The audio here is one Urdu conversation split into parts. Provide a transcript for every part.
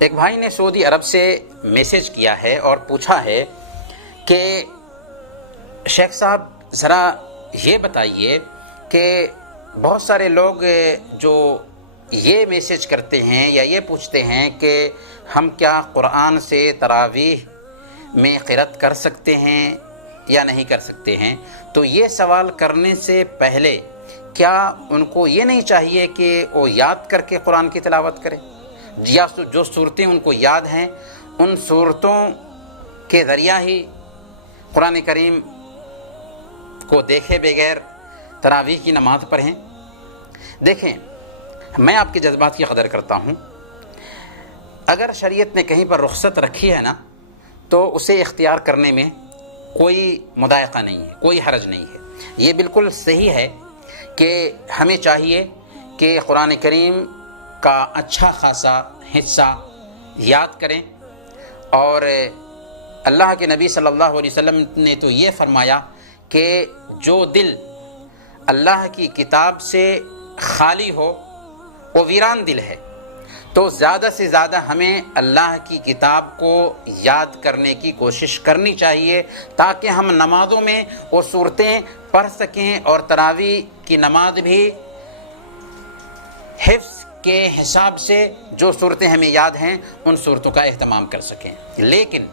ایک بھائی نے سعودی عرب سے میسج کیا ہے اور پوچھا ہے کہ شیخ صاحب ذرا یہ بتائیے کہ بہت سارے لوگ جو یہ میسج کرتے ہیں یا یہ پوچھتے ہیں کہ ہم کیا قرآن سے تراویح میں قرأت کر سکتے ہیں یا نہیں کر سکتے ہیں، تو یہ سوال کرنے سے پہلے کیا ان کو یہ نہیں چاہیے کہ وہ یاد کر کے قرآن کی تلاوت کریں، یا جو صورتیں ان کو یاد ہیں ان صورتوں کے ذریعہ ہی قرآن کریم کو دیکھے بغیر تراویح کی نماز پڑھیں؟ دیکھیں، میں آپ کے جذبات کی قدر کرتا ہوں. اگر شریعت نے کہیں پر رخصت رکھی ہے نا تو اسے اختیار کرنے میں کوئی مضائقہ نہیں ہے، کوئی حرج نہیں ہے. یہ بالکل صحیح ہے کہ ہمیں چاہیے کہ قرآن کریم کا اچھا خاصا حصہ یاد کریں، اور اللہ کے نبی صلی اللہ علیہ وسلم نے تو یہ فرمایا کہ جو دل اللہ کی کتاب سے خالی ہو وہ ویران دل ہے. تو زیادہ سے زیادہ ہمیں اللہ کی کتاب کو یاد کرنے کی کوشش کرنی چاہیے تاکہ ہم نمازوں میں وہ صورتیں پڑھ سکیں اور تراویح کی نماز بھی حفظ کے حساب سے جو صورتیں ہمیں یاد ہیں ان صورتوں کا اہتمام کر سکیں. لیکن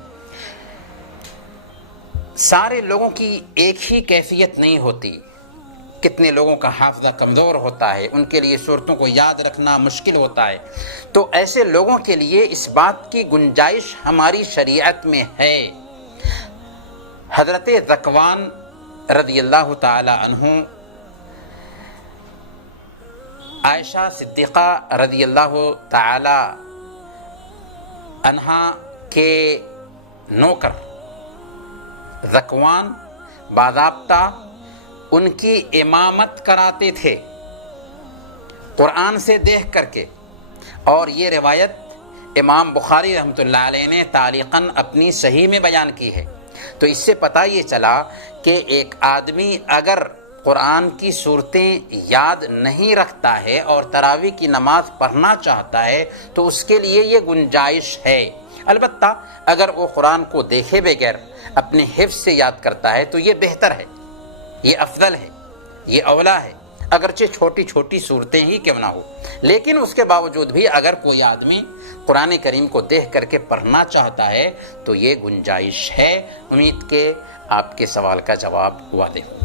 سارے لوگوں کی ایک ہی کیفیت نہیں ہوتی. کتنے لوگوں کا حافظہ کمزور ہوتا ہے، ان کے لیے صورتوں کو یاد رکھنا مشکل ہوتا ہے. تو ایسے لوگوں کے لیے اس بات کی گنجائش ہماری شریعت میں ہے. حضرت ذکوان رضی اللہ تعالی عنہ عائشہ صدیقہ رضی اللہ تعالی عنہا کے نوکر ذکوان باضابطہ ان کی امامت کراتے تھے قرآن سے دیکھ کر کے. اور یہ روایت امام بخاری رحمۃ اللہ علیہ نے تعلیقاً اپنی صحیح میں بیان کی ہے. تو اس سے پتہ یہ چلا کہ ایک آدمی اگر قرآن کی صورتیں یاد نہیں رکھتا ہے اور تراویح کی نماز پڑھنا چاہتا ہے تو اس کے لیے یہ گنجائش ہے. البتہ اگر وہ قرآن کو دیکھے بغیر اپنے حفظ سے یاد کرتا ہے تو یہ بہتر ہے، یہ افضل ہے، یہ اولا ہے، اگرچہ چھوٹی چھوٹی صورتیں ہی کیوں نہ ہو. لیکن اس کے باوجود بھی اگر کوئی آدمی قرآن کریم کو دیکھ کر کے پڑھنا چاہتا ہے تو یہ گنجائش ہے. امید کہ آپ کے سوال کا جواب واضح ہو.